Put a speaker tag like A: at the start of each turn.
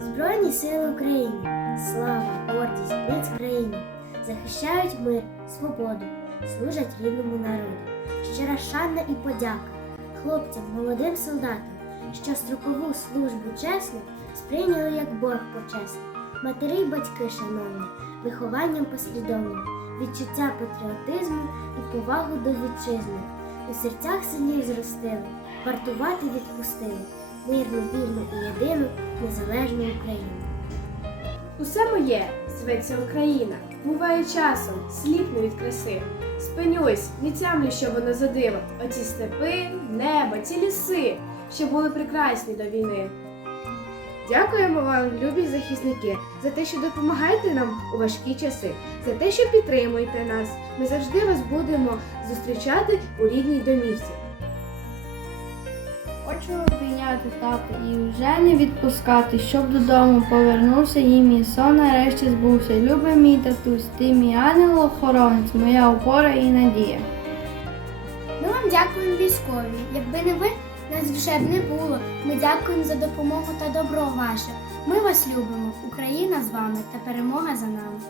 A: Збройні сили України, слава, гордість, міць країні, захищають мир, свободу, служать рідному народу. Щира шана і подяка хлопцям, молодим солдатам, що строкову службу чесно сприйняли як борг почесний. Матері й батьки, шановні, вихованням послідовним, відчуття патріотизму і повагу до вітчизни. У серцях синів зростили, вартувати відпустили, мирну, вільну і єдину незалежну Україну.
B: Усе моє зветься Україна, буває часом, сліпну від краси. Спинюсь, не тямлю, що воно за диво. Оці степи, небо, ці ліси, що були прекрасні до війни. Дякуємо вам, любі захисники, за те, що допомагаєте нам у важкі часи, за те, що підтримуєте нас. Ми завжди вас будемо зустрічати у рідній домівці.
C: Хочу обійняти тата і вже не відпускати, щоб додому повернувся і мій сон нарешті збувся. Любий мій татусь, ти мій ангел-охоронець, моя опора і надія.
A: Ми вам дякуємо військові. Якби не ви, нас вже б не було. Ми дякуємо за допомогу та добро ваше. Ми вас любимо. Україна з вами та перемога за нами.